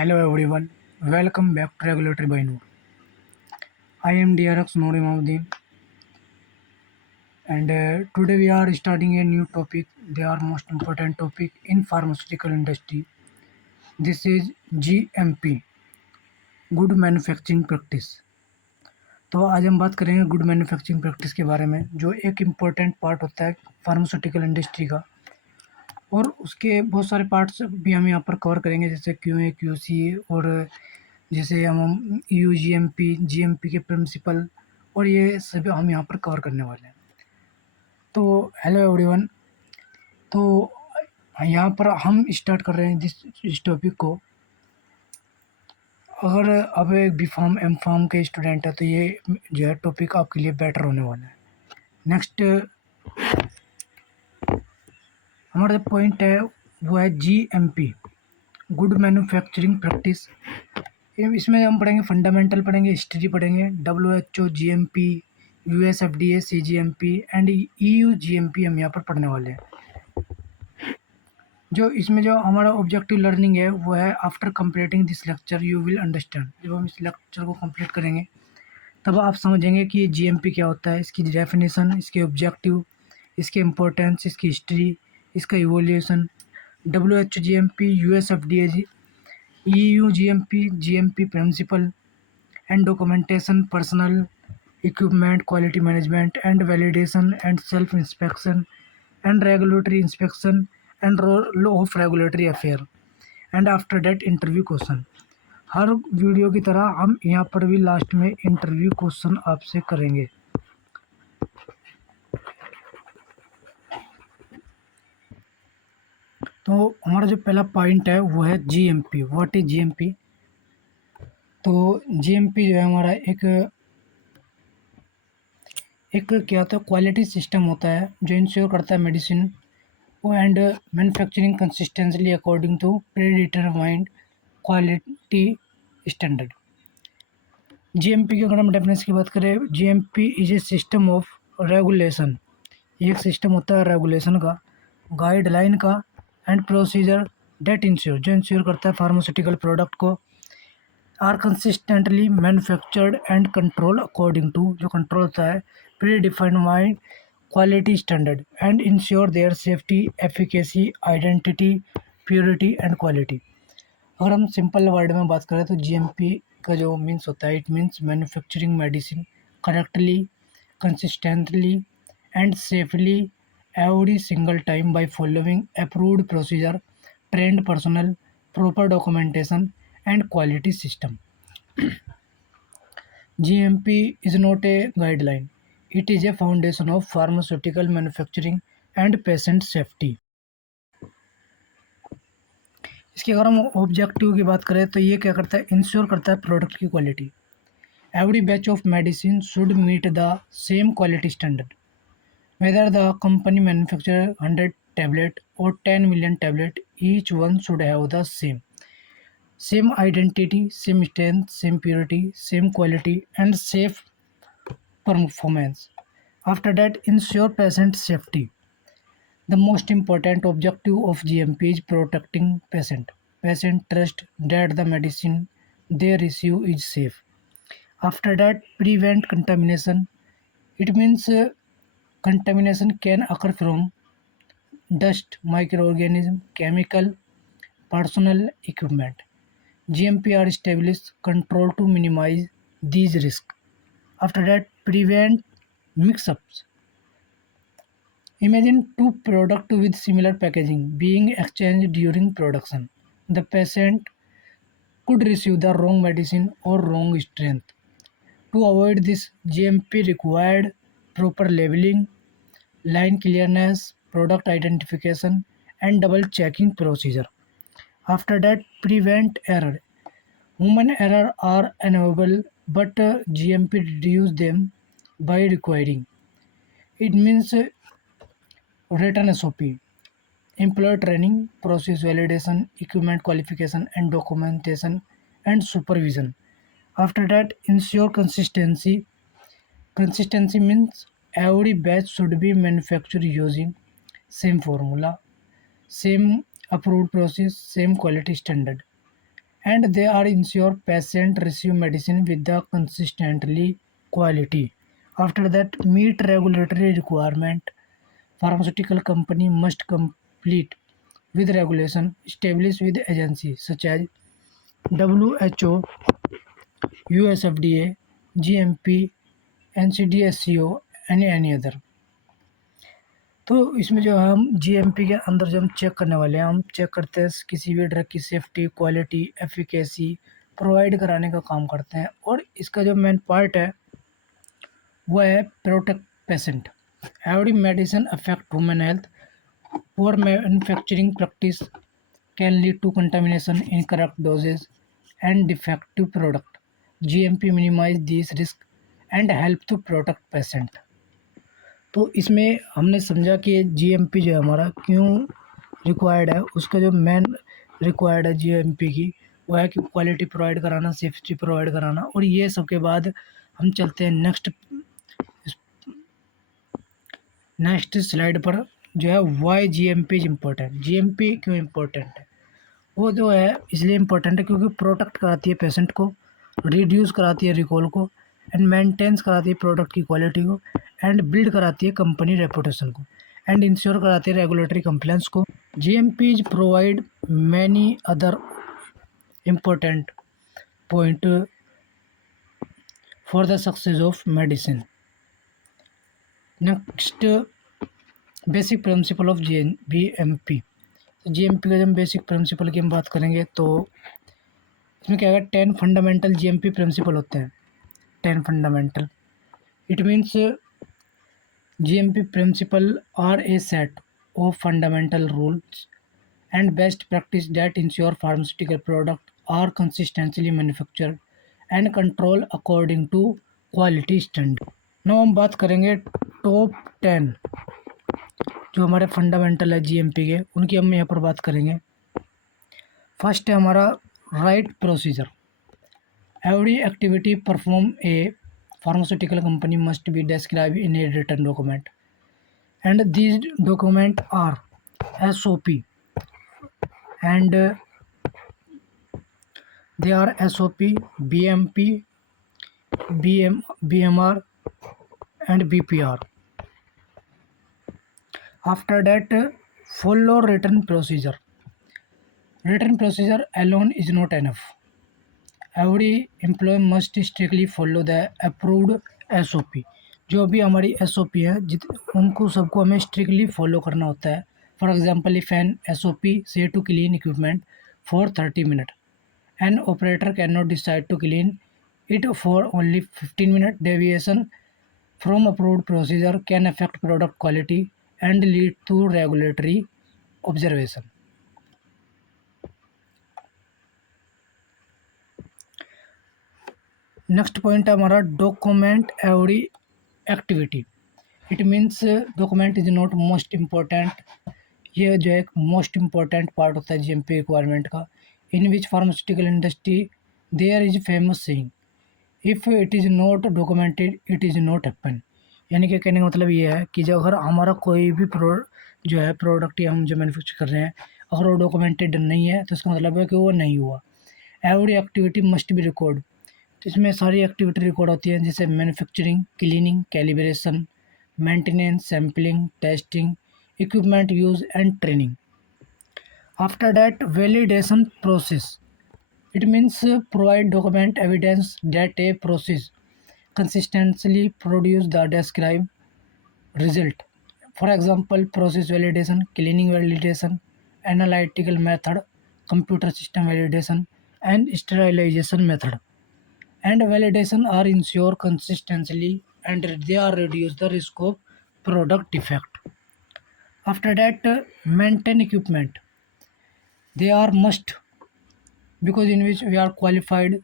Hello everyone, welcome back to Regulatory by Noor. I am DRX Noor Imamuddin and today we are starting a new topic, the are most important topic in pharmaceutical industry. This is GMP, Good Manufacturing Practice. तो आज हम बात करेंगे good manufacturing practice के बारे में जो एक इम्पोर्टेंट पार्ट होता है फार्मास्यूटिकल इंडस्ट्री का और उसके बहुत सारे पार्ट्स भी हम यहाँ पर कवर करेंगे जैसे QA QC और जैसे हम UGMP GMP के प्रिंसिपल और ये सभी हम यहाँ पर कवर करने वाले हैं। तो हेलो एवरीवन, तो यहाँ पर हम स्टार्ट कर रहे हैं इस टॉपिक को। अगर आप एक बी फार्म एम फार्म के स्टूडेंट है तो ये जो है टॉपिक आपके लिए बेटर होने वाला है। नेक्स्ट हमारा जो पॉइंट है वो है GMP, गुड मैन्युफैक्चरिंग प्रैक्टिस। इसमें हम पढ़ेंगे फंडामेंटल पढ़ेंगे, हिस्ट्री पढ़ेंगे, WHO GMP, US FDA CGMP and EU GMP हम यहाँ पर पढ़ने वाले हैं। इसमें जो हमारा ऑब्जेक्टिव लर्निंग है वो है after completing this lecture you will understand. जब हम इस लेक्चर को कंप्लीट करेंगे तब आप समझेंगे कि GMP क्या होता है, इसकी डेफिनेशन, इसके ऑब्जेक्टिव, इसके इम्पोर्टेंस, इसकी हिस्ट्री, इसका evolution, WHO GMP, US FDA, EU GMP, GMP principle and documentation, personal equipment, quality management and validation and self-inspection and regulatory inspection and law of regulatory affair and after that interview question। Her video की तरह हम यहाँ पर भी last में interview question आपसे करेंगे। तो हमारा जो पहला पॉइंट है वो है GMP। What is GMP? तो GMP जो है हमारा एक क्या होता है, क्वालिटी सिस्टम होता है जो इंश्योर करता है medicine and manufacturing consistently according to predetermined quality standard. GMP की अगर हम डेफिनेशन की बात करें, GMP is a system of regulation. ये एक सिस्टम होता है रेगुलेशन का, गाइडलाइन का एंड प्रोसीजर डेट इंश्योर, जो इंश्योर करता है फार्मास्यूटिकल प्रोडक्ट को are consistently manufactured and control according to, जो कंट्रोल होता है predefined quality standard and ensure their safety, efficacy, identity, purity and quality. अगर हम सिंपल वर्ड में बात करें तो GMP का जो मीन्स होता है, it means manufacturing medicine correctly, consistently and safely every single time by following approved procedure, trend personal, proper documentation and quality system। GMP is not a guideline, it is a foundation of pharmaceutical manufacturing and patient safety। इसके अगर हम objective की बात करें तो ये क्या करता है, इंश्योर करता है प्रोडक्ट की quality. Every batch of medicine should meet the same quality standard whether the company manufacture 100 tablet और 10 million tablet, each one should have the same identity, same strength, same purity, same quality and safe performance। After that, ensure patient safety। The most important objective of GMP is protecting patient trust that the medicine they receive is safe। After that, prevent contamination। It means contamination can occur from dust, microorganism, chemical, personal equipment। GMP are established control to minimize these risks। After that, prevent mix-ups। Imagine two products with similar packaging being exchanged during production. The patient could receive the wrong medicine or wrong strength। To avoid this, GMP required proper labeling, line clearness, product identification, and double checking procedure। After that, prevent error। Human error are unavoidable, but GMP reduce them by requiring, it means written SOP, employee training, process validation, equipment qualification and documentation and supervision। After that, ensure consistency। Consistency means every batch should be manufactured using same formula, same approved process, same quality standard। and they are ensure patient receive medicine with the consistently quality. After that, meet regulatory requirement. Pharmaceutical company must complete with regulation established with agencies such as WHO, USFDA, GMP, NCDSCO, any other. तो इसमें जो हम GMP के अंदर जो हम check करने वाले हैं, हम चेक करते हैं किसी भी ड्रग की सेफ्टी, क्वालिटी, एफिकेसी प्रोवाइड कराने का काम करते हैं। और इसका जो मेन पार्ट है वो है protect patient. Every medicine affect human health. Poor manufacturing practice can lead to contamination, incorrect dosages and defective product. GMP minimise this risk and help to protect patient. तो इसमें हमने समझा कि जीएमपी जो है हमारा क्यों रिक्वायर्ड है। उसका जो मेन रिक्वायर्ड है जीएमपी की वो है कि क्वालिटी प्रोवाइड कराना, सेफ्टी प्रोवाइड कराना। और ये सब के बाद हम चलते हैं नेक्स्ट स्लाइड पर, जो है why GMP is important. GMP क्यों इम्पोर्टेंट है? वो जो है इसलिए इम्पोर्टेंट है क्योंकि प्रोटेक्ट कराती है पेशेंट को, रिड्यूस कराती है रिकॉल को, एंड मेंटेन्स कराती है प्रोडक्ट की क्वालिटी को, एंड बिल्ड कराती है कंपनी रेपुटेशन को, एंड इंश्योर कराती है रेगुलेटरी कंप्लायंस को। GMPs provide many other important point for the success of medicine. Next, basic principle of GMP. GMP का जब बेसिक प्रिंसिपल की हम बात करेंगे तो इसमें क्या है, 10 फंडामेंटल जीएमपी प्रिंसिपल होते हैं। 10 fundamental, it means GMP principles are a set of fundamental rules and best practice that ensure pharmaceutical products are consistently manufactured and controlled according to quality standard. Now हम बात करेंगे top 10 जो हमारे fundamental है GMP के, उनकी हम यहाँ पर बात करेंगे। फर्स्ट है हमारा right procedure. Every activity perform a pharmaceutical company must be described in a written document, and these documents are SOP, and they are SOP, BMP, BMR and BPR. After that, follow written procedure. Written procedure alone is not enough. Every employee must strictly follow the approved SOP. जो भी हमारी SOP है उनको सबको हमें strictly follow करना होता है। For example, if an SOP say to clean equipment for 30 minutes, an operator cannot decide to clean it for only 15 minutes. Deviation from approved procedure can affect product quality and lead to regulatory observation. Next point है हमारा document every activity. It means document is not most important. ये जो एक most important part होता है GMP requirement का। In which pharmaceutical industry there is famous saying, if it is not documented it is not happen. यानी कि कहने का मतलब ये है कि जब अगर हमारा कोई भी जो है प्रोडक्ट या हम जो मैन्युफैक्चर कर रहे हैं अगर वो डॉक्यूमेंटेड नहीं है तो इसका मतलब है कि वो नहीं हुआ। Every activity must be record. तो इसमें सारी एक्टिविटी रिकॉर्ड होती है, जैसे manufacturing, cleaning, calibration, maintenance, sampling, testing, equipment use and training. After that, validation process. It means provide document evidence that a process consistently produce the described result. For example, process validation, cleaning validation, analytical method, computer system validation, and sterilization method. And validation are ensure consistency and they are reduce the risk of product defect. After that, maintain equipment. They are must because in which we are qualified,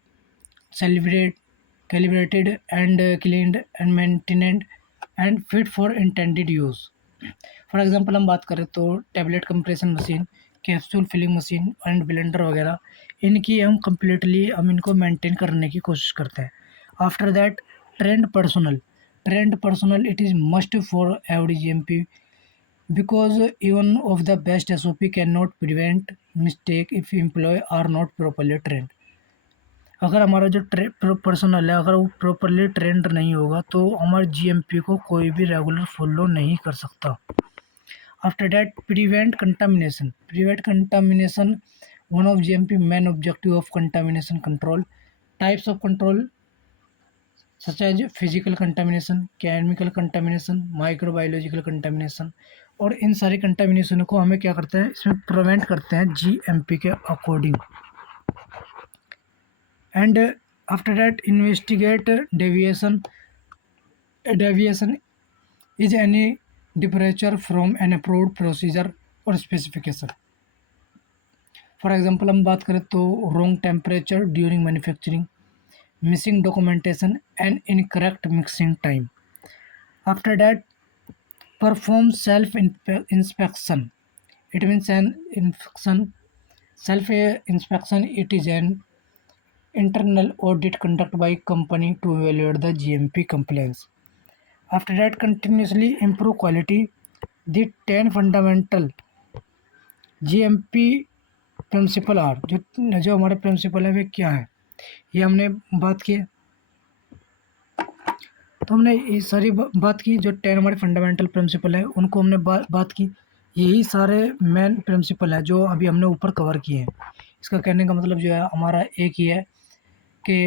calibrated and cleaned and maintained and fit for intended use. For example हम बात करें तो tablet compression machine, capsule filling machine and blender वगैरह, इनकी हम completely हम इनको maintain करने की कोशिश करते हैं। After that, trend personal it is must for every GMP because even of the best SOP cannot prevent mistake if employee are not properly trained. अगर हमारा जो पर्सनल है अगर वो प्रॉपरली ट्रेंड नहीं होगा तो हमारे जीएमपी को कोई भी रेगुलर फॉलो नहीं कर सकता. After that, prevent contamination, one of GMP main objective of contamination control. Types of control such as physical contamination, chemical contamination, microbiological contamination. और इन सारी कंटामिनेशन को हमें क्या करते हैं, इसमें प्रिवेंट करते हैं जीएमपी के according. And after that investigate deviation is any departure from an approved procedure or specification. For example हम बात करें तो wrong temperature during manufacturing, missing documentation and incorrect mixing time. After that perform self inspection. It means an inspection. Self inspection, it is an internal audit conducted by company to evaluate the GMP compliance. After that, continuously improve quality. The 10 fundamental GMP principle are, जो हमारे principal है वे क्या है, ये हमने बात की. तो हमने ये सारी बात की, जो 10 हमारे फंडामेंटल प्रिंसिपल है उनको हमने बात की. यही सारे मेन प्रिंसिपल है जो अभी हमने ऊपर कवर किए हैं. इसका कहने का मतलब जो है हमारा एक ही है कि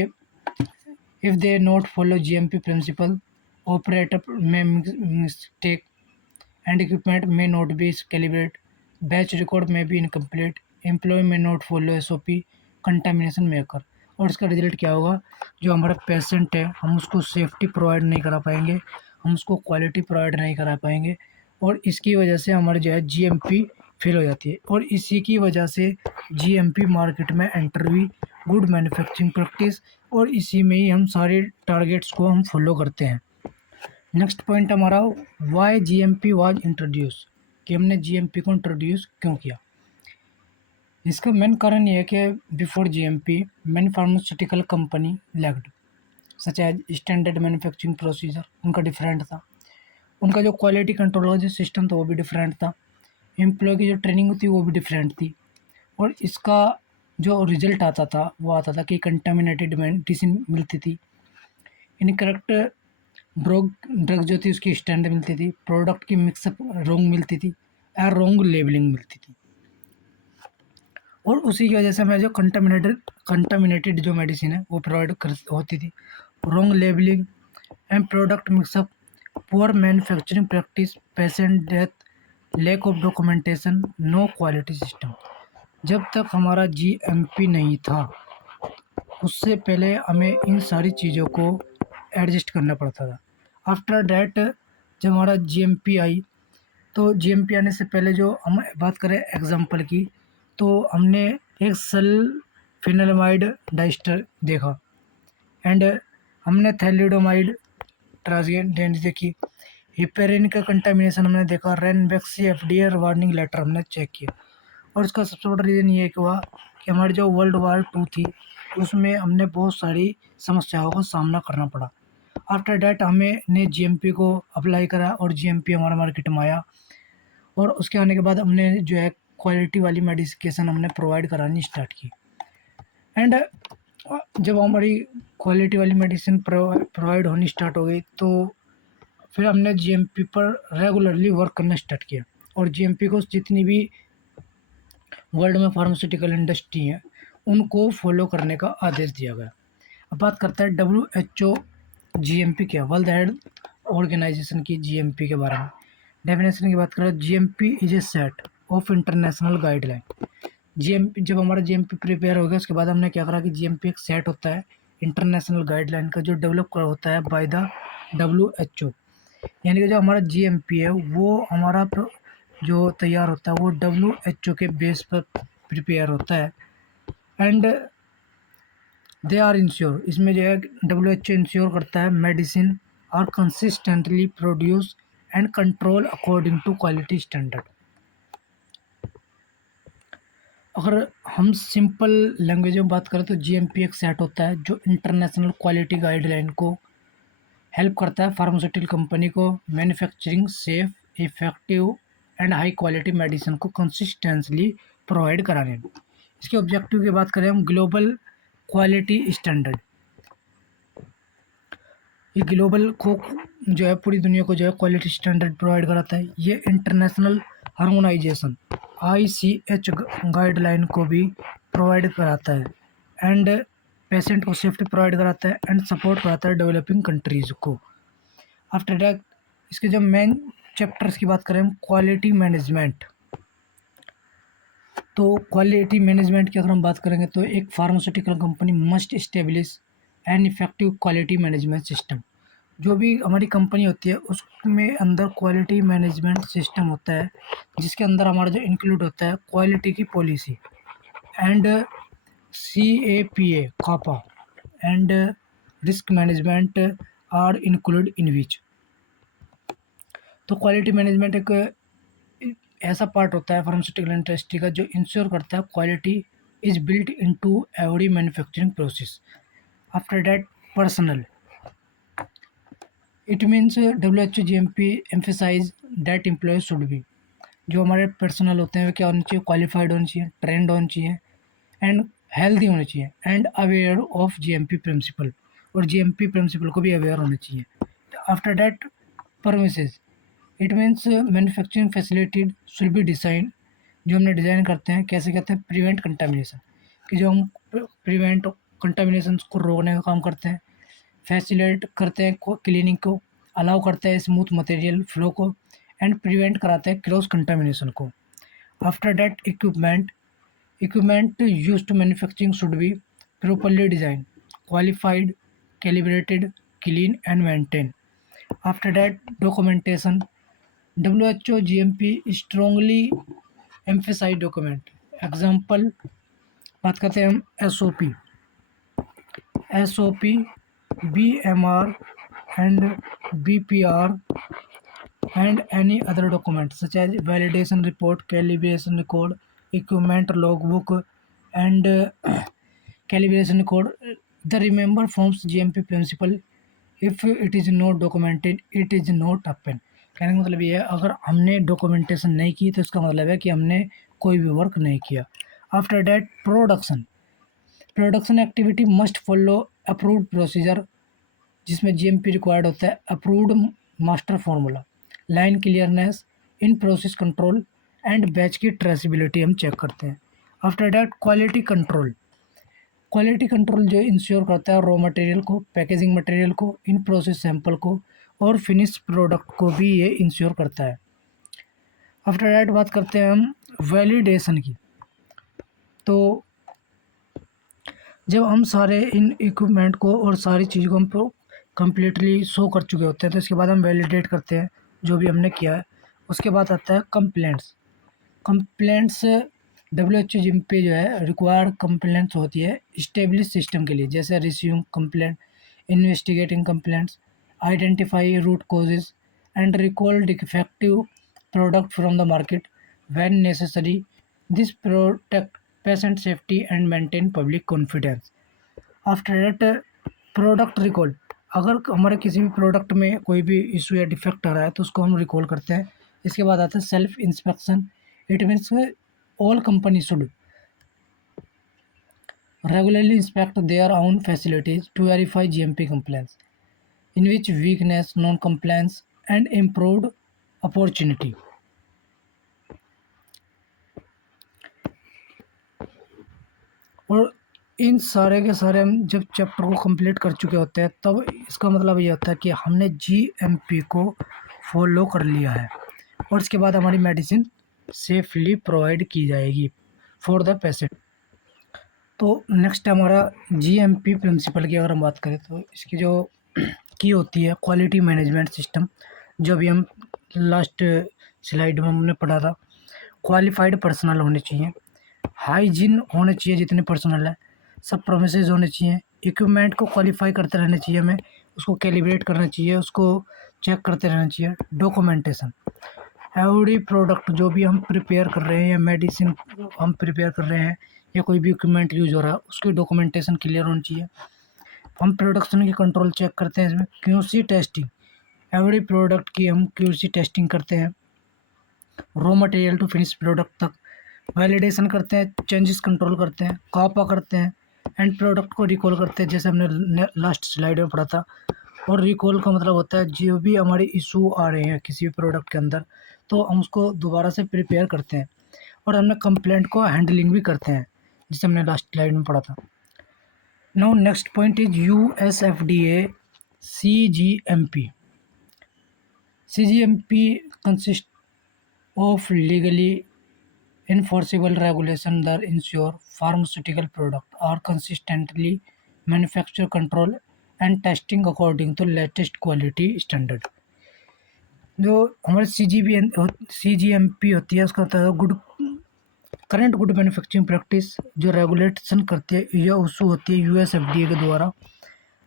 if they not follow GMP principle, operator में मिस्टेक एंड इक्विपमेंट में not be calibrate, batch record में भी इनकम्प्लीट, एम्प्लॉय में नॉट फॉलो एसओपी, कंटामिनेशन में occur. और इसका रिजल्ट क्या होगा, जो हमारा पेशेंट है हम उसको सेफ्टी प्रोवाइड नहीं करा पाएंगे, हम उसको क्वालिटी प्रोवाइड नहीं करा पाएंगे, और इसकी वजह से हमारे जो है जीएमपी फेल हो जाती है. और इसी की वजह से जीएमपी मार्केट में एंटर हुई, गुड मैन्युफैक्चरिंग प्रैक्टिस, और इसी में ही हम सारे टारगेट्स को हम फॉलो करते हैं. नेक्स्ट पॉइंट हमारा वाई जीएमपी वाज इंट्रोड्यूस, कि हमने जीएमपी को इंट्रोड्यूस क्यों किया. इसका मेन कारण ये है कि before GMP main pharmaceutical company lacked such as standard manufacturing procedure, उनका डिफरेंट था, उनका जो क्वालिटी कंट्रोल का जो सिस्टम था वो भी डिफरेंट था, एम्प्लॉय की जो ट्रेनिंग थी वो भी डिफरेंट थी, और इसका जो रिजल्ट आता था वो आता था कि कंटामिनेटेड मेडिसिन मिलती थी, इनकरेक्ट ड्रग जो थी उसकी स्टैंडर्ड मिलती थी, प्रोडक्ट की मिक्सअप रॉन्ग मिलती थी, या रॉन्ग लेबलिंग मिलती थी. और उसी की वजह से हमें जो कंटामिनेटेड जो मेडिसिन है वो प्रोवाइड होती थी. Wrong labelling and product mix up, poor manufacturing practice, patient death, lack of documentation, no quality system. जब तक हमारा जीएमपी नहीं था उससे पहले हमें इन सारी चीज़ों को एडजस्ट करना पड़ता था. आफ्टर डैट जब हमारा जीएमपी आई, तो जीएमपी आने से पहले जो हम बात करें एग्जांपल की, तो हमने एक सल्फेनिलमाइड डाइस्टर देखा, एंड हमने थैलिडोमाइड ट्रांजिएंट देखी, हिपेरिन का कंटामिनेशन हमने देखा, रेनबैक्सी एफडीए वार्निंग लेटर हमने चेक किया. और इसका सबसे बड़ा रीज़न ये हुआ कि हमारी जो वर्ल्ड वार 2 थी उसमें हमने बहुत सारी समस्याओं का सामना करना पड़ा. आफ्टर डैट हमें ने जीएमपी को अप्लाई करा और जीएमपी हमारा मार्केट में आया, और उसके आने के बाद हमने जो है क्वालिटी वाली मेडिकेशन हमने प्रोवाइड करानी स्टार्ट की. एंड जब हमारी क्वालिटी वाली मेडिसिन प्रोवाइड होनी स्टार्ट हो गई तो फिर हमने जीएमपी पर रेगुलरली वर्क करना स्टार्ट किया, और जीएमपी को जितनी भी वर्ल्ड में फार्मास्यूटिकल इंडस्ट्री है उनको फॉलो करने का आदेश दिया गया. अब बात करता है WHO जीएमपी क्या, वर्ल्ड हेल्थ ऑर्गेनाइजेशन की जीएमपी के बारे में. डेफिनेशन की बात करें, GMP is a set of international guideline. GMP जब हमारा जीएमपी प्रिपेयर हो गया उसके बाद हमने क्या करा कि जीएमपी एक सेट होता है इंटरनेशनल गाइडलाइन का जो डेवलप होता है बाय द WHO. यानी कि जो हमारा जीएमपी है वो हमारा जो तैयार होता है वो WHO के बेस पर प्रिपेयर होता है, एंड दे आर इंश्योर, इसमें जो है WHO इंश्योर करता है medicine are consistently produce and control according to quality standard. अगर हम सिंपल लैंग्वेज में बात करें तो जीएमपी एक सेट होता है जो इंटरनेशनल क्वालिटी गाइडलाइन को हेल्प करता है फार्मास्यूटिकल कंपनी को manufacturing safe, effective and high quality medicine को कंसिस्टेंटली प्रोवाइड कराने। इसके ऑब्जेक्टिव की बात करें हम, ग्लोबल क्वालिटी स्टैंडर्ड। ये ग्लोबल को जो है पूरी दुनिया को जो है क्वालिटी स्टैंडर्ड प्रोवाइड कराता है। ये इंटरनेशनल हार्मोनाइजेशन ICH गाइडलाइन को भी प्रोवाइड कराता है एंड पेशेंट को सेफ्टी प्रोवाइड कराता है एंड सपोर्ट कराता है डेवलपिंग कंट्रीज़ को। आफ्टर दैट इसके जो मेन चैप्टर्स की बात करें हम, क्वालिटी मैनेजमेंट। तो क्वालिटी मैनेजमेंट की अगर हम बात करेंगे तो एक pharmaceutical company must establish an effective quality management system. जो भी हमारी कंपनी होती है उसमें अंदर क्वालिटी मैनेजमेंट सिस्टम होता है, जिसके अंदर हमारा जो इंक्लूड होता है क्वालिटी की policy and CAPA CAPA and risk management are include in which. तो क्वालिटी मैनेजमेंट एक ऐसा पार्ट होता है फार्मास्यूटिकल इंडस्ट्री का जो इंश्योर करता है quality is built into every manufacturing process. After that personnel, it means WHO GMP emphasise that employ should be. जो हमारे पर्सनल होते हैं वो क्या होने चाहिए, क्वालिफाइड होने चाहिए, ट्रेंड होने चाहिए एंड हेल्दी होने चाहिए and aware of GMP principle, और GMP प्रिंसिपल को भी अवेयर होने चाहिए। After that premises, it means manufacturing facility should be design. जो हमने डिज़ाइन करते हैं कैसे कहते हैं, प्रिवेंट कंटामिनेशन, कि जो हम प्रिवेंट कंटामिनेशन को रोकने का काम करते हैं, फैसिलिटेट करते हैं क्लीनिंग को, अलाउ करते हैं स्मूथ मटेरियल फ्लो को एंड प्रिवेंट कराते हैं क्रॉस कंटामिनेशन को। After that equipment use to manufacturing should be properly design, qualified, calibrated, clean and maintain. After that documentation, WHO GMP strongly emphasize document। Example बात करते हैं हम, SOP, BMR and BPR and any other document such as validation report, calibration record, equipment logbook and calibration record. The remember forms GMP principle। If it is not documented it is not open. कहने का मतलब ये है, अगर हमने documentation नहीं की तो इसका मतलब है कि हमने कोई भी वर्क नहीं किया। After that production activity must follow approved procedure, जिसमें GMP रिक्वायर्ड होता है, approved master formula, line clearance, in process control and batch की ट्रेसिबिलिटी हम चेक करते हैं। आफ्टर डैट क्वालिटी कंट्रोल जो इंश्योर करता है रॉ मटेरियल को, पैकेजिंग मटेरियल को, इन प्रोसेस सैंपल को और फिनिश प्रोडक्ट को भी ये इंश्योर करता है। आफ्टर दैट बात करते हैं हम वैलिडेशन की। तो जब हम सारे इन इक्विपमेंट को और सारी चीज़ों को हम कम्प्लीटली शो कर चुके होते हैं तो इसके बाद हम वैलिडेट करते हैं जो भी हमने किया है। उसके बाद आता है कंप्लेंट्स। WHO GMP जो है रिक्वायर्ड कंप्लेंट्स होती है इस्टेब्लिश सिस्टम के लिए, जैसे receiving complaint, investigating complaints, identify root causes and recall defective product from the market when necessary. This protect patient safety and maintain public confidence. After that product recall, अगर हमारे किसी भी product में कोई भी इशू या डिफेक्ट आ रहा है तो उसको हम रिकॉल करते हैं। इसके बाद आता है self inspection. It means all companies should regularly inspect their own facilities to verify GMP compliance, in which weakness, non-compliance, and improved opportunity। और इन सारे के सारे हम जब चैप्टर को कंप्लीट कर चुके होते हैं तब इसका मतलब ये होता है कि हमने GMP को फॉलो कर लिया है और इसके बाद हमारी मेडिसिन सेफली प्रोवाइड की जाएगी फॉर द पेशेंट। तो नेक्स्ट हमारा GMP प्रिंसिपल की अगर हम बात करें तो इसकी जो की होती है क्वालिटी मैनेजमेंट सिस्टम, जो भी हम लास्ट स्लाइड में हमने पढ़ा था। क्वालिफाइड पर्सनल होने चाहिए, हाइजीन होने चाहिए जितने पर्सनल है, सब प्रोमिसेस होने चाहिए, इक्विपमेंट को क्वालिफाई करते रहना चाहिए, हमें उसको कैलिब्रेट करना चाहिए, उसको चेक करते रहना चाहिए। डॉक्यूमेंटेशन, एवरी प्रोडक्ट जो भी हम प्रिपेयर कर रहे हैं या मेडिसिन हम प्रिपेयर कर रहे हैं या कोई भी इक्विपमेंट यूज़ हो रहा है उसकी डॉक्यूमेंटेशन क्लियर होनी चाहिए। हम प्रोडक्शन की कंट्रोल चेक करते हैं, इसमें QC टेस्टिंग, एवरी प्रोडक्ट की हम QC टेस्टिंग करते हैं। Raw material to finish product तक। वैलिडेशन करते हैं, चेंजेस कंट्रोल करते हैं, कापा करते हैं, एंड प्रोडक्ट को रिकॉल करते हैं, जैसे हमने लास्ट स्लाइड में पढ़ा था। और रिकॉल का मतलब होता है जो भी हमारे इशू आ रहे हैं किसी भी प्रोडक्ट के अंदर, तो हम उसको दोबारा से प्रिपेयर करते हैं। और हमने कंप्लेंट को हैंडलिंग भी करते हैं, जिसे हमने लास्ट स्लाइड में पढ़ा था। Now next point is USFDA CGMP। CGMP consists of legally enforceable regulation that ensure pharmaceutical products are consistently manufactured, controlled, and testing according to latest quality standard। जो हमारे CGMP होती है, उसका होता है good current good manufacturing practice, जो regulation करती है या उस होती है USFDA के द्वारा,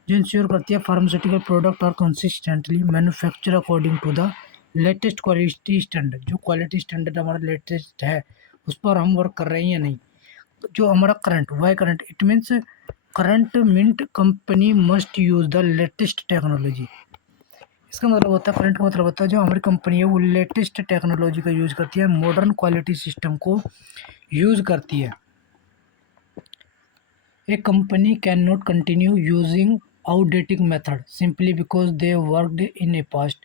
जो इंश्योर करती है फार्मास्यूटिकल प्रोडक्ट और consistently manufacture according to the latest quality standard. जो क्वालिटी स्टैंडर्ड हमारा लेटेस्ट है उस पर हम वर्क कर रहे हैं या नहीं। तो जो हमारा current, why current, it means current mint company must use the latest technology. इसका मतलब होता है, करंट का मतलब होता है जो हमारी कंपनी है वो लेटेस्ट टेक्नोलॉजी का यूज़ करती है, मॉडर्न क्वालिटी सिस्टम को यूज़ करती है। A company cannot continue using outdated method simply because they worked in a past.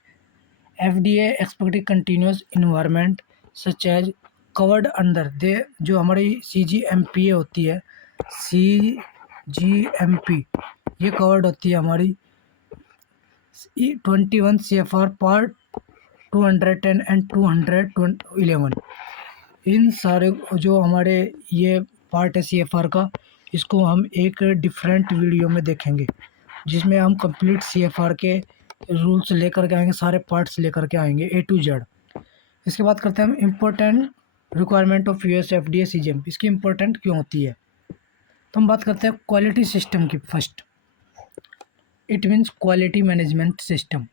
FDA expects continuous environment such as covered under the जो हमारी CGMP होती है, CGMP ये कवर्ड होती है हमारी 21 CFR पार्ट 210 एंड 211। इन सारे जो हमारे ये पार्ट है CFR का, इसको हम एक डिफरेंट वीडियो में देखेंगे, जिसमें हम कंप्लीट CFR के रूल्स लेकर के आएंगे, सारे पार्ट्स लेकर के आएंगे A to Z। इसके बाद करते हैं हम important requirement of USFDA CGMP। इसकी इम्पोर्टेंट क्यों होती है, तो हम बात करते हैं क्वालिटी सिस्टम की। First, it means quality management system.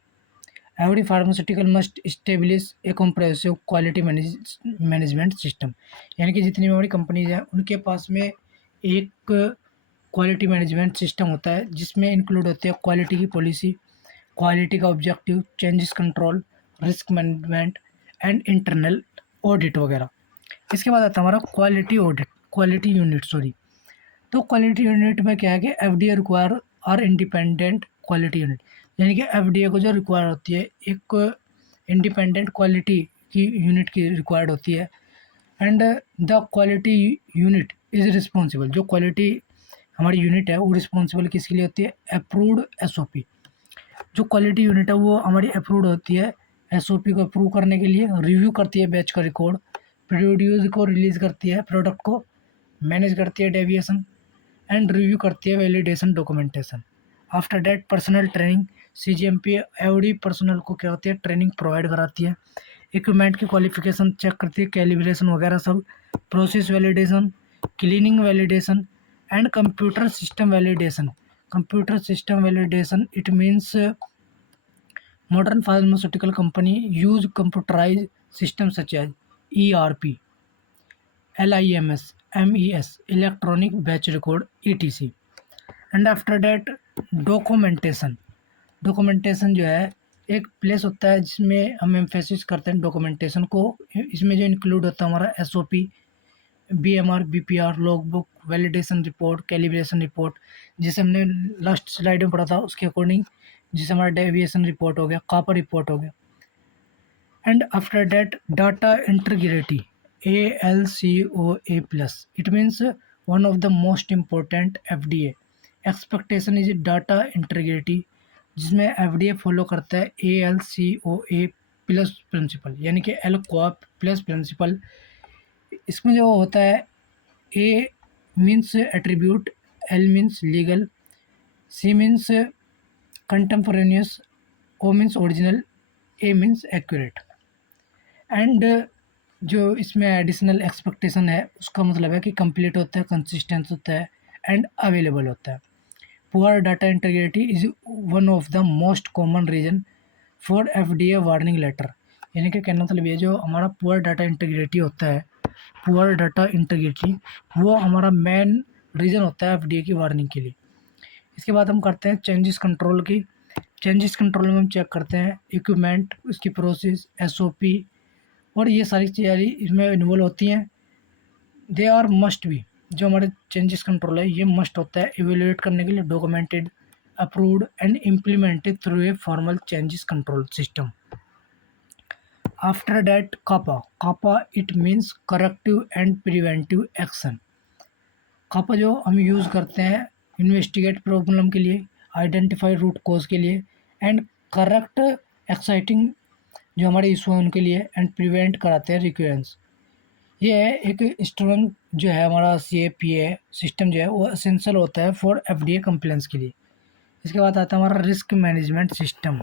Every pharmaceutical must establish A comprehensive quality management system. यानी कि जितनी भी हमारी कंपनीज हैं उनके पास में एक क्वालिटी मैनेजमेंट सिस्टम होता है, जिसमें इंक्लूड होते हैं क्वालिटी की पॉलिसी, क्वालिटी का objective, changes control, risk management and internal audit वगैरह। इसके बाद आता है हमारा quality audit, quality unit sorry. तो क्वालिटी यूनिट में क्या है कि FDA require are independent quality unit. यानी कि FDA को जो रिक्वायर होती है एक इंडिपेंडेंट क्वालिटी की यूनिट की रिक्वायर्ड होती है। And the quality unit is responsible, जो क्वालिटी हमारी यूनिट है वो रिस्पॉन्सिबल किसके लिए होती है, अप्रूव्ड SOP। जो क्वालिटी यूनिट है वो हमारी अप्रूव्ड होती है SOP को अप्रूव करने के लिए, रिव्यू करती है बैच का रिकॉर्ड, प्रोड्यूस को रिलीज़ करती है, प्रोडक्ट को मैनेज करती है डेविएशन, एंड रिव्यू करती है validation documentation. After that personal training, CGMP every personal को क्या होती है, ट्रेनिंग प्रोवाइड कराती है, इक्विपमेंट की क्वालिफिकेशन चेक करती है, कैलिब्रेशन वगैरह सब, process validation, cleaning validation and computer system validation. Computer system validation it means modern pharmaceutical company use computerized systems such as ERP, LIMS, MES, electronic batch record, etc. And after that documentation. Documentation जो है एक place होता है जिसमें हम emphasis करते हैं documentation को। इसमें जो इंक्लूड होता है हमारा SOP, BMR, BPR, log book, validation report, calibration report, जिसे हमने लास्ट स्लाइड में पढ़ा था उसके अकॉर्डिंग, जिसे हमारा डेविएशन रिपोर्ट हो गया, कापा रिपोर्ट हो गया। And after that data integrity, ALCOA+, it means one of the most important FDA expectation is data integrity, जिसमें FDA फॉलो करता है ALCOA+ प्रिंसिपल, यानी कि LCOA+ प्रिंसिपल। इसमें जो होता है A means attribute, L means legal, C means contemporaneous, O means original, A means accurate. And जो इसमें एडिशनल एक्सपेक्टेशन है उसका मतलब है कि कंप्लीट होता है, कंसिस्टेंट होता है एंड अवेलेबल होता है। Poor data integrity is one of the most common reason for FDA warning letter. यानी कि कहना मतलब ये जो हमारा पुअर डाटा इंटीग्रिटी होता है, पुअर डाटा इंटीग्रिटी वो हमारा मेन रीज़न होता है FDA की वार्निंग के लिए। इसके बाद हम करते हैं चेंजेस कंट्रोल की। चेंजेस कंट्रोल में हम चेक करते हैं इक्विपमेंट, उसकी प्रोसेस, SOP, और ये सारी चीज़ें इसमें इन्वॉल्व होती हैं। दे आर मस्ट बी, जो हमारे चेंजेस कंट्रोल है ये मस्ट होता है इवेल्युएट करने के लिए, documented, approved and implemented through a formal changes control system. After that CAPA, CAPA it means corrective and preventive action. CAPA जो हम यूज़ करते हैं इन्वेस्टिगेट प्रॉब्लम के लिए, आइडेंटिफाई रूट कॉज के लिए, एंड करेक्ट एक्साइटिंग जो हमारे इशू हैं उनके लिए, एंड प्रिवेंट कराते हैं रिक्वेंस। ये है एक स्ट्रॉन्ग जो है हमारा CAPA सिस्टम जो है वो असेंशियल होता है फॉर FDA कंप्लेंट्स के लिए। इसके बाद आता है हमारा risk management system.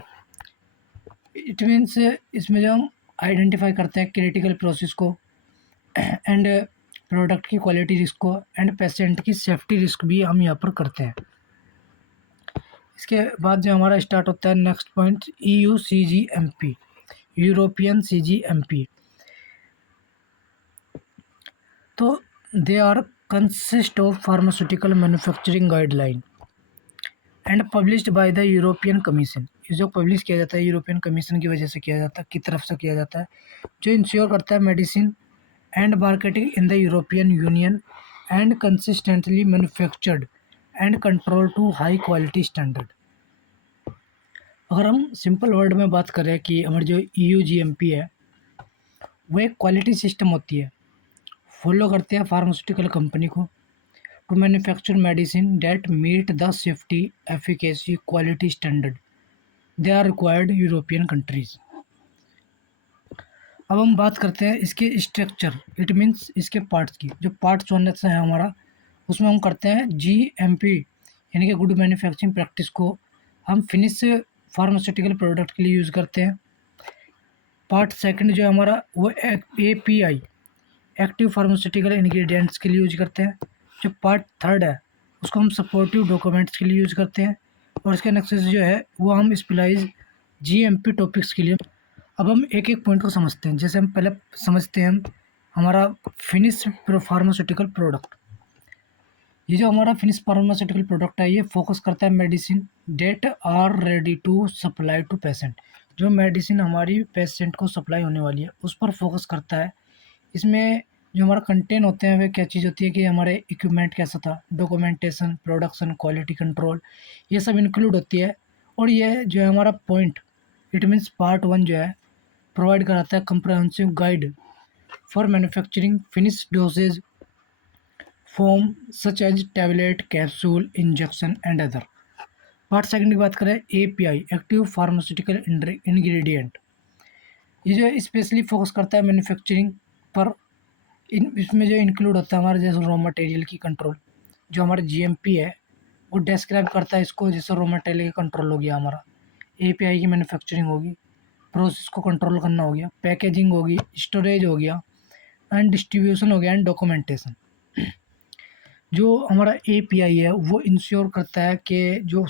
It means इसमें जो हम आइडेंटिफाई करते हैं क्रिटिकल प्रोसेस को एंड प्रोडक्ट की क्वालिटी रिस्क को एंड पेशेंट की सेफ्टी रिस्क भी हम यहाँ पर करते हैं। इसके बाद जो हमारा स्टार्ट होता है next point EU CGMP, European CGMP। तो they are consist of pharmaceutical manufacturing guideline and published by the European Commission. ये जो पब्लिश किया जाता है यूरोपियन कमीशन की वजह से किया जाता है, की तरफ से किया जाता है, जो इंश्योर करता है medicine and marketing in the European Union and consistently manufactured and control to high quality standard. अगर हम सिंपल वर्ड में बात करें कि हमारी जो EU GMP है वो एक क्वालिटी सिस्टम होती है, फॉलो करते हैं फार्मास्यूटिकल कंपनी को to manufacture medicine that meet the safety efficacy quality standard they are required European countries. अब हम बात करते हैं इसके स्ट्रक्चर, इट मीन्स इसके पार्ट्स की। जो पार्ट्स वन से है हमारा उसमें हम करते हैं GMP यानी कि गुड मैन्युफैक्चरिंग प्रैक्टिस को हम फिनिश फार्मास्यूटिकल प्रोडक्ट के लिए यूज़ करते हैं। पार्ट सेकंड जो है हमारा वो API एक्टिव फार्मास्यूटिकल इंग्रेडिएंट्स के लिए यूज करते हैं। जो पार्ट थर्ड है उसको हम सपोर्टिव डॉक्यूमेंट्स के लिए यूज़ करते हैं। और इसके नेक्स्ट जो है वो हम स्पेशलाइज GMP टॉपिक्स के लिए। अब हम एक एक पॉइंट को समझते हैं। जैसे हम पहले समझते हैं हम हमारा फिनिश फार्मास्यूटिकल प्रोडक्ट। ये जो हमारा फिनिश फार्मास्यूटिकल प्रोडक्ट है ये फोकस करता है medicine that are ready to supply to patient. जो मेडिसिन हमारी पेशेंट को सप्लाई होने वाली है उस पर फोकस करता है। इसमें जो हमारा कंटेंट होते हैं वे क्या चीज़ होती है कि हमारे इक्विपमेंट कैसा था, डॉक्यूमेंटेशन, प्रोडक्शन, क्वालिटी कंट्रोल, ये सब इंक्लूड होती है। और ये जो है हमारा point it means part one जो है प्रोवाइड कराता है comprehensive guide for manufacturing finish dosage form such as tablet, capsule, injection and other. Part second की बात करें API एक्टिव फार्मास्यूटिकल इंग्रेडिएंट। ये जो स्पेशली फोकस करता है मैन्युफैक्चरिंग पर। इसमें जो इंक्लूड होता है हमारे जैसे रॉ मटेरियल की कंट्रोल। जो हमारा GMP है वो डिस्क्राइब करता है इसको, जैसे रॉ मटेरियल का कंट्रोल हो गया हमारा, API की मैन्युफैक्चरिंग होगी, प्रोसेस को कंट्रोल करना हो गया, पैकेजिंग होगी, स्टोरेज हो गया एंड डिस्ट्रीब्यूशन हो गया एंड डॉक्यूमेंटेशन। जो हमारा API है वो इंश्योर करता है कि जो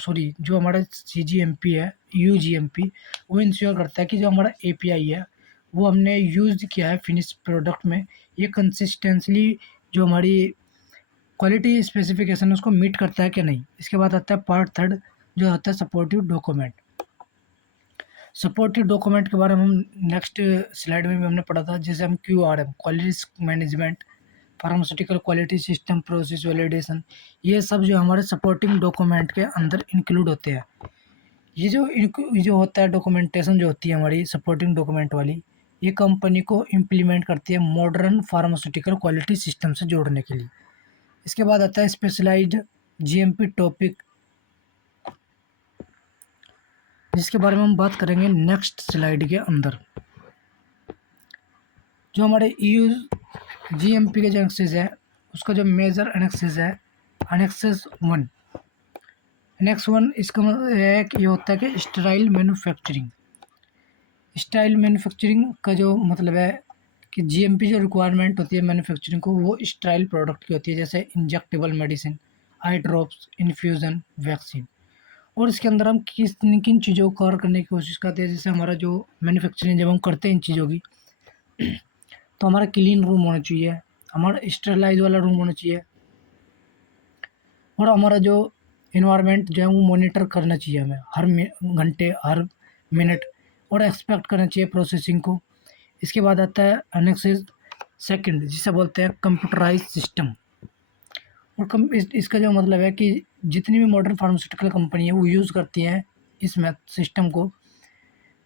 हमारा CGMP है UGMP वो इंश्योर करता है कि जो हमारा API है वो हमने यूज़ किया है फिनिश प्रोडक्ट में ये कंसिस्टेंटली जो हमारी क्वालिटी स्पेसिफिकेशन है उसको मीट करता है कि नहीं। इसके बाद आता है पार्ट थर्ड जो होता है सपोर्टिव डॉक्यूमेंट। सपोर्टिव डॉक्यूमेंट के बारे में हम नेक्स्ट स्लाइड में भी हमने पढ़ा था। जैसे हम QRM quality risk management, pharmaceutical quality system, process validation, ये सब जो हमारे सपोर्टिंग डॉक्यूमेंट के अंदर इंक्लूड होते हैं। ये जो होता है डॉक्यूमेंटेशन जो होती है हमारी सपोर्टिंग डॉक्यूमेंट वाली, ये कंपनी को इम्प्लीमेंट करती है मॉडर्न फार्मास्यूटिकल क्वालिटी सिस्टम से जोड़ने के लिए। इसके बाद आता है स्पेशलाइज्ड GMP टॉपिक, जिसके बारे में हम बात करेंगे नेक्स्ट स्लाइड के अंदर। जो हमारे EU GMP के जो एनेक्सेस है उसका जो मेजर एनेक्सेस है एनेक्सेस 1। नेक्स्ट वन इसका मतलब है कि ये होता है कि स्टेराइल मैन्युफैक्चरिंग। स्टाइल मैन्युफैक्चरिंग का जो मतलब है कि GMP जो रिक्वायरमेंट होती है मैन्युफैक्चरिंग को वो स्टेराइल प्रोडक्ट की होती है, जैसे injectable medicine, eye drops, infusion, vaccine. और इसके अंदर हम किन किन चीज़ों को कवर करने की कोशिश करते हैं। जैसे हमारा जो मैन्युफैक्चरिंग जब हम करते हैं इन चीज़ों की तो हमारा क्लीन रूम होना चाहिए, हमारा स्टेरलाइज वाला रूम होना चाहिए, और हमारा जो इन्वायरमेंट जो है वो मॉनिटर करना चाहिए हमें हर घंटे हर मिनट, और एक्सपेक्ट करना चाहिए प्रोसेसिंग को। इसके बाद आता है एनेक्सिस सेकंड, जिसे बोलते हैं कंप्यूटराइज सिस्टम। और इसका जो मतलब है कि जितनी भी मॉडर्न फार्मास्यूटिकल कंपनी है वो यूज़ करती हैं इस मैथ सिस्टम को,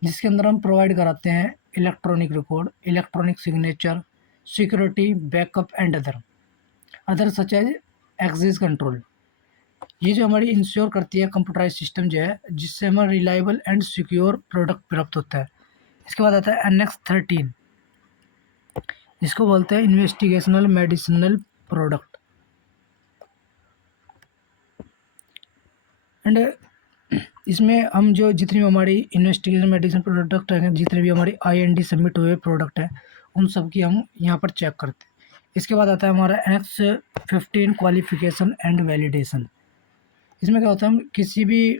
जिसके अंदर हम प्रोवाइड कराते हैं electronic record, electronic signature, security, backup and other such as access control. ये जो हमारी इंश्योर करती है कंप्यूटराइज सिस्टम जो है, जिससे हमारा रिलायबल एंड सिक्योर प्रोडक्ट प्राप्त होता है। इसके बाद आता है NX13, जिसको बोलते हैं इन्वेस्टिगेशनल मेडिसिनल प्रोडक्ट। एंड इसमें हम जो जितनी भी हमारी इन्वेस्टिगेशन मेडिसिन प्रोडक्ट हैं, जितने भी हमारी IND सबमिट हुए प्रोडक्ट हैं, उन सब की हम यहाँ पर चेक करते हैं। इसके बाद आता है हमारा NX15 क्वालिफिकेशन एंड वैलिडेशन। इसमें क्या होता है, हम किसी भी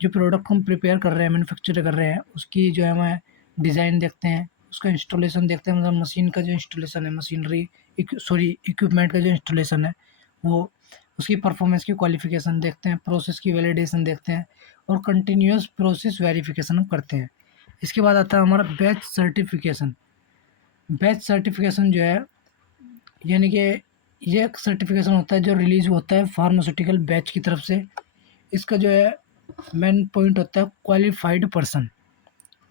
जो प्रोडक्ट हम प्रिपेयर कर रहे हैं, मैन्युफैक्चर कर रहे हैं, उसकी जो है हमें डिज़ाइन देखते हैं, उसका इंस्टॉलेशन देखते हैं, मतलब मशीन का जो इंस्टॉलेशन है, मशीनरी इक्विपमेंट का जो इंस्टॉलेशन है वो, उसकी परफॉर्मेंस की क्वालिफिकेशन देखते हैं, प्रोसेस की वैलिडेशन देखते हैं, और कंटिन्यूस प्रोसेस वेरिफिकेशन हम करते हैं। इसके बाद आता है हमारा बैच सर्टिफिकेशन। बैच सर्टिफिकेशन जो है, यानी कि ये एक सर्टिफिकेशन होता है जो रिलीज होता है फार्मास्यूटिकल बैच की तरफ से। इसका जो है मेन पॉइंट होता है क्वालिफाइड पर्सन।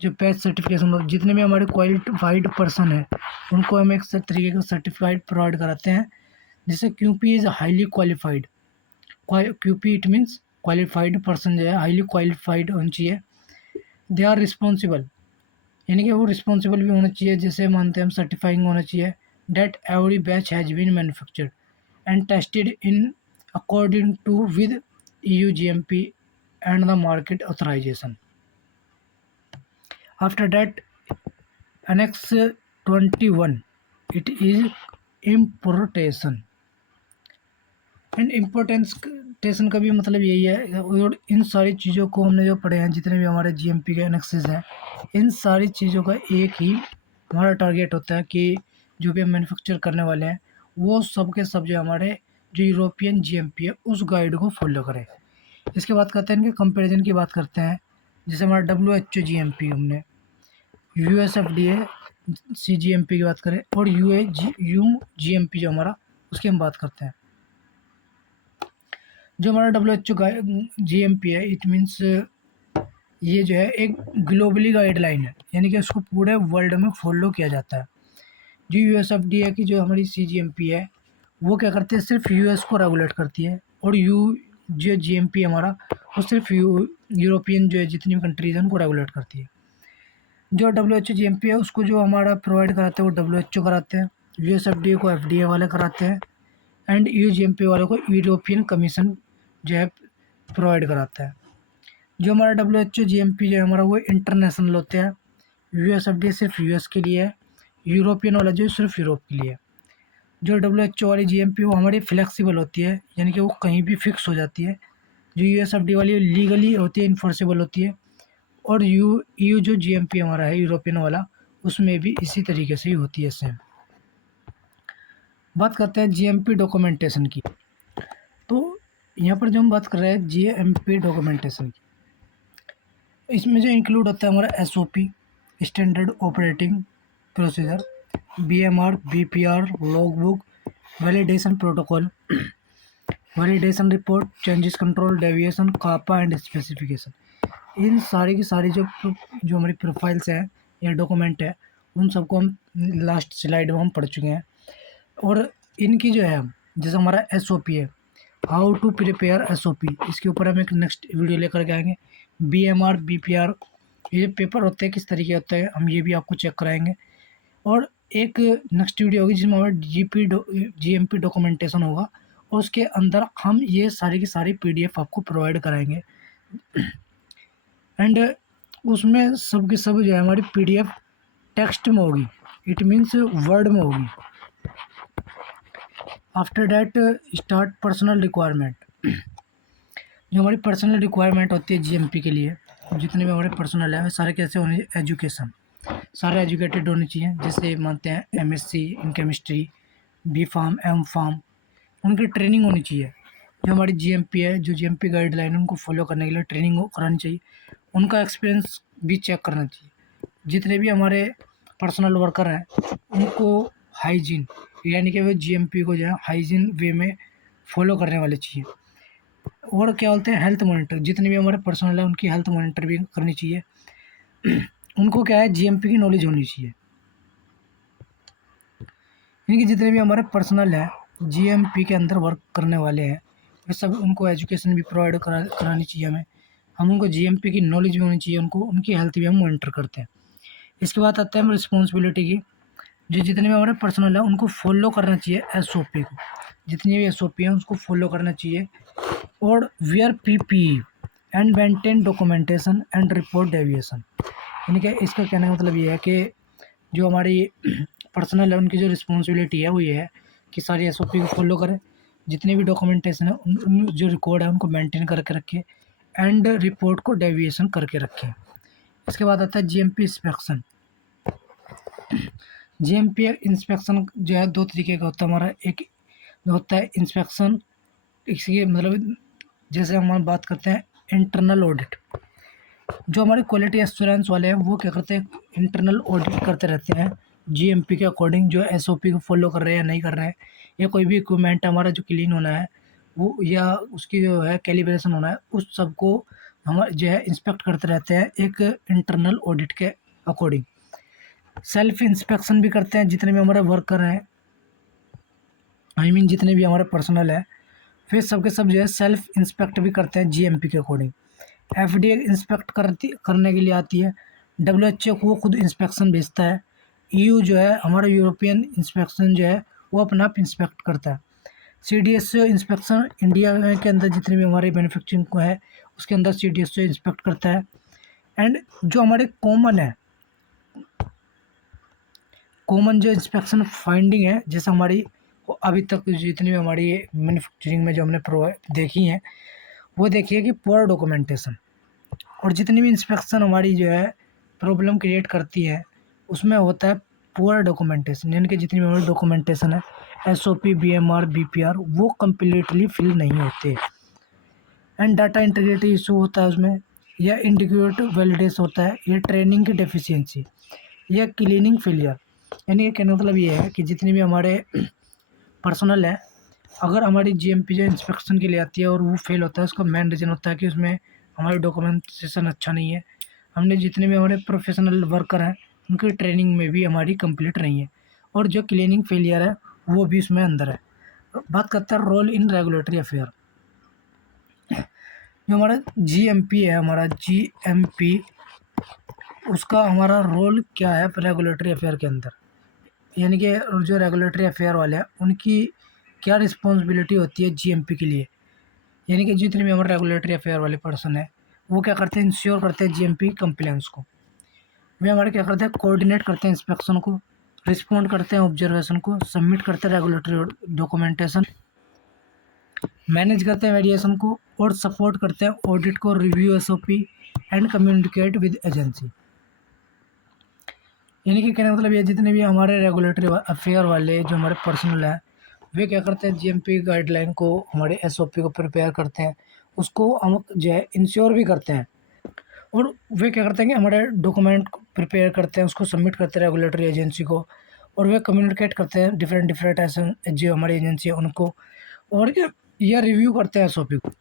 जो बैच सर्टिफिकेशन, जितने भी हमारे क्वालिफाइड पर्सन है उनको हम एक तरीके का सर्टिफाइड प्रोवाइड कराते हैं, जिससे QP is highly qualified. QP it means qualified person जो है हाईली क्वालिफाइड होना चाहिए। दे आर रिस्पॉन्सिबल, यानी कि वो रिस्पॉन्सिबल भी होना चाहिए, जैसे मानते हैं हम सर्टिफाइंग होना चाहिए that every batch has been manufactured and tested in according to with EU GMP and the market authorization. After that, Annex 21, it is importation. And इम्पोर्टेंटेशन का भी मतलब यही है, और इन सारी चीज़ों को हमने जो पढ़े हैं, जितने भी हमारे GMP के एनेक्सेस हैं, इन सारी चीज़ों का एक ही हमारा टारगेट होता है कि जो भी हम मैन्युफैक्चर करने वाले हैं वो सब के सब जो हमारे जो यूरोपियन GMP है उस गाइड को फॉलो करें। इसके बाद कहते हैं कि कंपैरिजन की बात करते हैं, जैसे हमारा WHO GMP, हमने US FDA CGMP की बात करें, और UGMP जो हमारा, उसकी हम बात करते हैं। जो हमारा WHO GMP है, इट मीन्स ये जो है एक ग्लोबली गाइडलाइन है, यानी कि उसको पूरे वर्ल्ड में फॉलो किया जाता है। जो US FDA की जो हमारी CGMP है वो क्या करती है, सिर्फ US को रेगुलेट करती है, और जो GMP हमारा वो सिर्फ यूरोपियन जो है जितनी भी कंट्रीज हैं उनको रेगुलेट करती है। जो WHO GMP है उसको जो हमारा प्रोवाइड कराते हैं वो WHO कराते हैं, US FDA को FDA वाले कराते हैं, एंड EU GMP वाले को यूरोपियन कमीशन जो है प्रोवाइड कराता है। जो हमारा WHO GMP जो है हमारा वो इंटरनेशनल होते हैं। US FDA सिर्फ US के लिए है, यूरोपियन वाला जो सिर्फ यूरोप के लिए है। जो WHO वाली GMP वो हमारी फ्लेक्सिबल होती है, यानी कि वो कहीं भी फिक्स हो जाती है। जो US FDA वाली लीगली होती है, इन्फोर्सेबल होती है। और EU जो GMP हमारा है यूरोपियन वाला, उसमें भी इसी तरीके से ही होती है सेम। बात करते हैं GMP डॉक्यूमेंटेशन की। तो यहाँ पर जो हम बात कर रहे हैं GMP डॉक्यूमेंटेशन की, इसमें जो इंक्लूड होता है हमारा SOP, standard operating procedure, BMR, BPR, logbook, validation protocol, validation report, changes control, deviation, CAPA and specification. इन सारी की सारी जो हमारी प्रोफाइल्स हैं या डॉक्यूमेंट है, उन सबको हम लास्ट स्लाइड में हम पढ़ चुके हैं। और इनकी जो है, जैसे हमारा SOP है, हाउ टू प्रिपेयर SOP, इसके ऊपर हम एक नेक्स्ट वीडियो लेकर के आएंगे। BMR, BPR, ये पेपर होते हैं किस तरीके होते हैं, हम ये भी आपको चेक कराएंगे। और एक नेक्स्ट वीडियो होगी जिसमें हमारा GMP डॉक्यूमेंटेशन होगा, और उसके अंदर हम ये सारी की सारी PDF आपको प्रोवाइड कराएंगे। एंड उसमें सब की सब जो है हमारी PDF टेक्स्ट में होगी, इट मीन्स वर्ड में होगी। After that start personal requirement. जो हमारी पर्सनल रिक्वायरमेंट होती है GMP के लिए, जितने भी हमारे पर्सनल है सारे कैसे होने, एजुकेशन, सारे एजुकेटेड होने चाहिए। जैसे मानते हैं MSc in chemistry, B.Pharm, M.Pharm, उनकी ट्रेनिंग होनी चाहिए। जो हमारी GMP है, जो GMP गाइडलाइन है, उनको फॉलो करने के लिए ट्रेनिंग करानी चाहिए। उनका एक्सपीरियंस भी चेक करना चाहिए। जितने भी हमारे पर्सनल वर्कर हैं उनको हाइजीन यानी कि वो जीएमपी को जो है हाइजीन वे में फॉलो करने वाले चाहिए। और क्या बोलते हैं हेल्थ मॉनिटर, जितने भी हमारे पर्सनल है उनकी हेल्थ मॉनिटर भी करनी चाहिए। उनको क्या है जीएमपी की नॉलेज होनी चाहिए। यानी कि जितने भी हमारे पर्सनल है जीएमपी के अंदर वर्क करने वाले हैं वे सब उनको एजुकेशन भी प्रोवाइड करानी चाहिए हमें। हम उनको जीएमपी की नॉलेज भी होनी चाहिए, उनको उनकी हेल्थ भी हम मॉनिटर करते हैं। इसके बाद आते हैं हम रिस्पॉन्सिबिलिटी की। जो जितने भी हमारे पर्सनल है उनको फॉलो करना चाहिए एसओपी को, जितनी भी एसओपी है उसको फॉलो करना चाहिए। और wear PPE and maintain documentation and report deviation. यानी कि इसका कहने का मतलब ये है कि जो हमारी पर्सनल है उनकी जो रिस्पॉन्सिबिलिटी है वो ये है कि सारी एसओपी को फॉलो करें, जितने भी डॉक्यूमेंटेशन है उन जो रिकॉर्ड है उनको मेंटेन करके रखें एंड रिपोर्ट को डेविएशन करके रखें। इसके बाद आता है जीएमपी इंस्पेक्शन। जीएमपी इंस्पेक्शन जो है दो तरीके का होता है हमारा। एक होता है इंस्पेक्शन, इसकी मतलब जैसे हम बात करते हैं इंटरनल ऑडिट। जो हमारे क्वालिटी एश्योरेंस वाले हैं वो क्या करते हैं इंटरनल ऑडिट करते रहते हैं जीएमपी के अकॉर्डिंग, जो एसओपी को फॉलो कर रहे हैं या नहीं कर रहे हैं, या कोई भी इक्विपमेंट हमारा जो क्लीन होना है वो या उसकी जो है कैलिब्रेशन होना है उस सब को हम जो है इंस्पेक्ट करते रहते हैं एक इंटरनल ऑडिट के अकॉर्डिंग। सेल्फ इंस्पेक्शन भी करते हैं जितने भी हमारे वर्कर हैं, जितने भी हमारे पर्सनल है, फिर सबके सब जो है सेल्फ इंस्पेक्ट भी करते हैं जीएमपी के अकॉर्डिंग। एफडीए इंस्पेक्ट करने के लिए आती है। डब्ल्यूएचओ को खुद इंस्पेक्शन भेजता है। ईयू जो है हमारा यूरोपियन इंस्पेक्शन जो है वो अपना आप इंस्पेक्ट करता है। सीडीएसओ इंस्पेक्शन इंडिया के अंदर जितने भी हमारे मैन्युफैक्चरिंग को है उसके अंदर सीडीएसओ इंस्पेक्ट करता है। एंड जो हमारे कॉमन जो इंस्पेक्शन फाइंडिंग है, जैसे हमारी अभी तक जितनी भी हमारी मैन्युफैक्चरिंग में जो हमने देखी हैं वो देखिए कि पुअर डॉक्यूमेंटेशन। और जितनी भी इंस्पेक्शन हमारी जो है प्रॉब्लम क्रिएट करती है उसमें होता है पुअर डॉक्यूमेंटेशन, यानी कि जितनी भी हमारी डॉक्यूमेंटेशन है एसओपी बीएमआर बीपीआर वो कम्प्लीटली फिल नहीं होते। एंड डाटा इंटीग्रिटी इशू होता है उसमें, या इंडिकेट वैलिडेशन होता है, या ट्रेनिंग की डेफिशिएंसी, या क्लीनिंग फेलियर। यानी कि कहने का मतलब ये है कि जितनी भी हमारे पर्सनल है अगर हमारी जीएमपी जो इंस्पेक्शन के लिए आती है और वो फेल होता है उसका मेन रीज़न होता है कि उसमें हमारी डॉक्यूमेंटेशन अच्छा नहीं है। हमने जितने भी हमारे प्रोफेशनल वर्कर हैं उनकी ट्रेनिंग में भी हमारी कंप्लीट नहीं है, और जो क्लीनिंग फेलियर है वो भी उसमें अंदर है। बात करते हैं रोल इन रेगुलेटरी अफेयर। जो हमारा जीएमपी है, हमारा जीएमपी उसका हमारा रोल क्या है रेगुलेटरी अफेयर के अंदर, यानी कि जो रेगुलेटरी अफेयर वाले हैं उनकी क्या रिस्पॉन्सिबिलिटी होती है जीएमपी के लिए। यानी कि जितने भी हमारे रेगुलेटरी अफेयर वाले पर्सन है वो क्या करते हैं इंश्योर करते हैं जीएमपी कंप्लायंस को। वे हमारे क्या करते हैं कोऑर्डिनेट करते हैं इंस्पेक्शन को, रिस्पॉन्ड करते हैं ऑब्जर्वेशन को, सबमिट करते हैं रेगुलेटरी डॉक्यूमेंटेशन, मैनेज करते हैं वेरिएशन को, और सपोर्ट करते हैं ऑडिट को, review SOP and communicate with agency. यानी कि कहने का मतलब ये जितने भी हमारे रेगुलेटरी अफेयर वाले जो हमारे पर्सनल हैं वे क्या करते हैं जीएमपी गाइडलाइन को, हमारे एसओपी को प्रिपेयर करते हैं, उसको हम जो है इंश्योर भी करते हैं, और वे क्या करते हैं कि हमारे डॉक्यूमेंट प्रिपेयर करते हैं उसको सबमिट करते हैं रेगुलेटरी एजेंसी को, और वे कम्युनिकेट करते हैं डिफरेंट ऐसे जो हमारी एजेंसी है उनको, और यह रिव्यू करते हैं एसओपी को।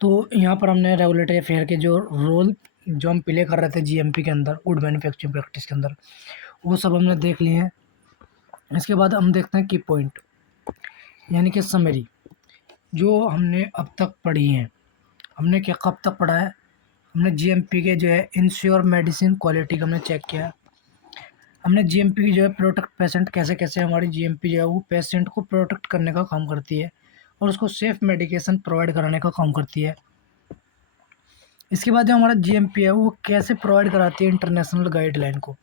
तो यहाँ पर हमने रेगुलेटरी अफेयर के जो रोल जो हम प्ले कर रहे थे जीएमपी के अंदर गुड मैन्युफैक्चरिंग प्रैक्टिस के अंदर वो सब हमने देख लिए हैं। इसके बाद हम देखते हैं की पॉइंट, यानी कि समरी जो हमने अब तक पढ़ी हैं। हमने क्या कब तक पढ़ा है, हमने जीएमपी के जो है इंश्योर मेडिसिन क्वालिटी का हमने चेक किया। हमने जीएमपी की जो है प्रोटेक्ट पेशेंट, कैसे कैसे हमारी जीएमपी जो है वो पेशेंट को प्रोटेक्ट करने का काम करती है और उसको सेफ मेडिकेशन प्रोवाइड कराने का काम करती है। इसके बाद जो हमारा जीएमपी है वो कैसे प्रोवाइड कराती है इंटरनेशनल गाइडलाइन को,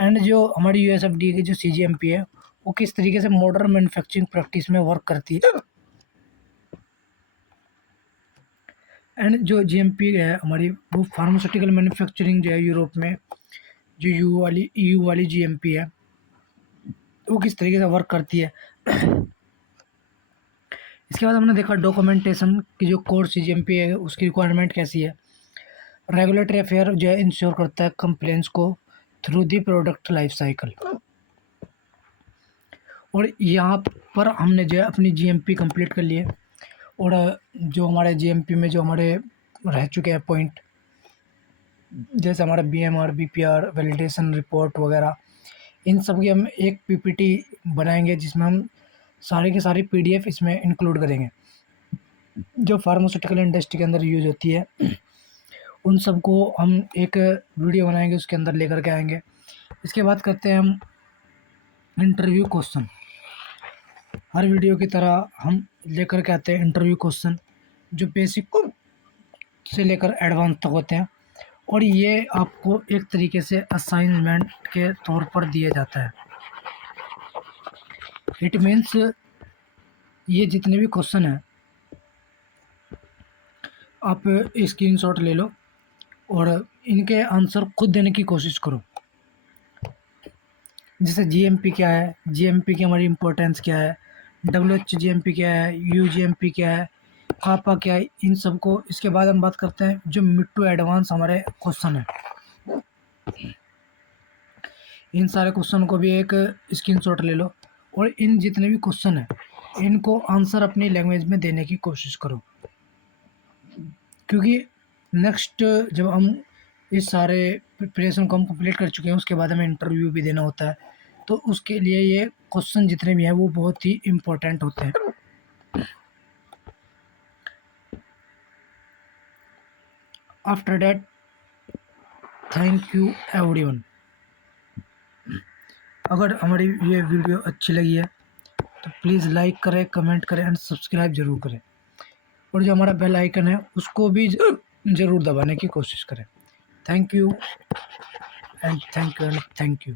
एंड जो हमारी यूएसएफडीए की जो सीजीएमपी है वो किस तरीके से मॉडर्न मैन्युफैक्चरिंग प्रैक्टिस में वर्क करती है। एंड जो जीएमपी है हमारी वो फार्मास्यूटिकल मैन्युफैक्चरिंग जो है यूरोप में जो ईयू वाली जीएमपी है वो किस तरीके से वर्क करती है। इसके बाद हमने देखा डॉक्यूमेंटेशन की जो कोर सीजीएमपी है उसकी रिक्वायरमेंट कैसी है। रेगुलेटरी अफेयर जो है इंश्योर करता है कंप्लेंट्स को, through the product life cycle. और यहाँ पर हमने जो है अपनी जीएमपी कंप्लीट कर लिए। और जो हमारे जीएमपी में जो हमारे रह चुके हैं पॉइंट, जैसे हमारा बीएमआर, बीपीआर, वैलिडेशन रिपोर्ट वगैरह, इन सब की हम एक पीपीटी बनाएंगे जिसमें हम सारे के सारे पीडीएफ इसमें इंक्लूड करेंगे जो फार्मास्यूटिकल इंडस्ट्री के अंदर यूज होती है। उन सबको हम एक वीडियो बनाएंगे, उसके अंदर लेकर के आएंगे। इसके बाद करते हैं हम इंटरव्यू क्वेश्चन। हर वीडियो की तरह हम लेकर के आते हैं इंटरव्यू क्वेश्चन जो बेसिक से लेकर एडवांस तक होते हैं। और ये आपको एक तरीके से असाइनमेंट के तौर पर दिया जाता है। इट मीन्स ये जितने भी क्वेश्चन हैं आप स्क्रीनशॉट ले लो और इनके आंसर खुद देने की कोशिश करो। जैसे जीएमपी क्या है, जीएमपी की हमारी इम्पोर्टेंस क्या है, डब्ल्यूएच जीएमपी क्या है, यूजीएमपी क्या है, कापा क्या है, इन सब को। इसके बाद हम बात करते हैं जो मिड टू एडवांस हमारे क्वेश्चन है। इन सारे क्वेश्चन को भी एक स्क्रीनशॉट ले लो और इन जितने भी क्वेश्चन हैं इनको आंसर अपनी लैंग्वेज में देने की कोशिश करो, क्योंकि नेक्स्ट जब हम इस सारे प्रिपरेशन को हम कंप्लीट कर चुके हैं उसके बाद हमें इंटरव्यू भी देना होता है, तो उसके लिए ये क्वेश्चन जितने भी हैं वो बहुत ही इम्पोर्टेंट होते हैं। After that, thank you everyone. अगर हमारी ये वीडियो अच्छी लगी है तो प्लीज़ लाइक करें, कमेंट करें एंड सब्सक्राइब ज़रूर करें। और जो हमारा बेल आइकन है उसको भी ज़रूर दबाने की कोशिश करें। Thank you and thank you and thank you.